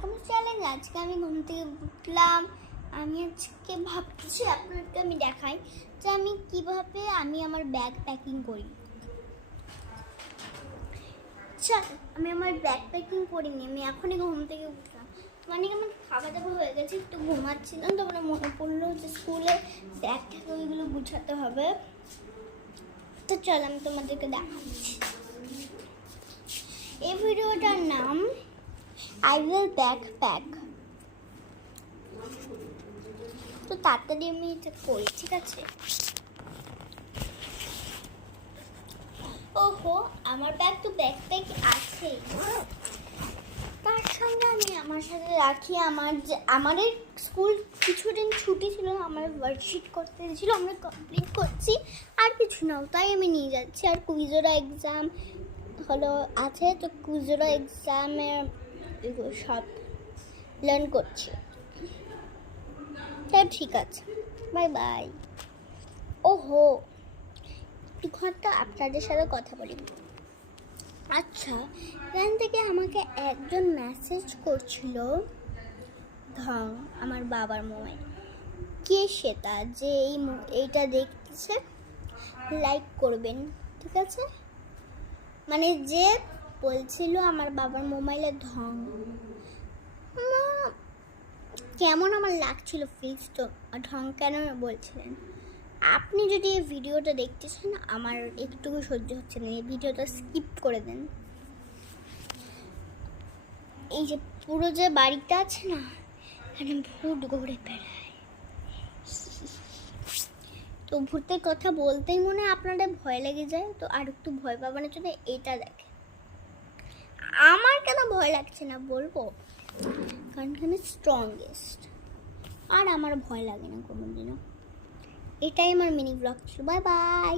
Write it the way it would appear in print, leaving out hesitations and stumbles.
Welcome challenge. আজকে আমি ঘুম থেকে উঠলাম। আমি আজকে ভাবছি আপনাদেরকে আমি দেখাই যে আমি কিভাবে আমার ব্যাগ প্যাকিং করি। আচ্ছা, আমি আমার ব্যাগ প্যাকিং করিনি, আমি এখনই ঘুম থেকে উঠলাম। মানে আমার খাওয়া দাওয়া হয়ে গেছে, একটু ঘুমাচ্ছিলাম, তারপরে মনে পড়লো যে স্কুলে ব্যাগ থাকে ওইগুলো গুছাতে হবে। তো চল আমি তোমাদেরকে দেখাচ্ছি। এই ভিডিওটার নাম I will backpack। তো তাড়াতাড়ি আমি এটা করি, ঠিক আছে? ওহো, আমার ব্যাগ তো ব্যাকপ্যাক আছেই, তার সঙ্গে আমি আমার সাথে রাখি আমাদের স্কুল কিছুদিন ছুটি ছিল, আমার ওয়ার্কশিট করতে দিয়েছিল, আমরা কমপ্লিট করছি, আর কিছু নাও, তাই আমি নিয়ে যাচ্ছি। আর কুইজোরা এক্সাম হলো আছে, তো কুইজোরা এক্সামের সব লার্ন করছি। তাই ঠিক আছে, বাই বাই। ওহো, একটু ঘন্টা আপনাদের সাথে কথা বলি। আচ্ছা, এখান থেকে আমাকে একজন মেসেজ করছিল, আমার বাবার মোবাইল। কে সেটা যে এইটা দেখতেছে, লাইক করবেন, ঠিক আছে? মানে যে বলছিল আমার বাবার মোবাইলে কেমন আমার লাগছিল ফিজ, তো ঢং কেন বলছিলেন। আপনি যদি এই ভিডিওটা দেখতে চান, আমার একটুকু সহ্য হচ্ছে না, এই ভিডিওটা স্কিপ করে দেন। এই যে পুরো যে বাড়িটা আছে না, এখানে ভূত ঘুরে বেড়ায়। তো ভূতের কথা বলতেই মনে হয় আপনাদের ভয় লেগে যায়, তো আর একটু ভয় পাবানোর জন্য এটা দেখে। আমার কেন ভয় লাগছে না বলবো, কারণ আমি স্ট্রংগেস্ট, আর আমার ভয় লাগে না কোনোদিনও। এটাই আমার মিনি ব্লগ ছিল, বাই বাই।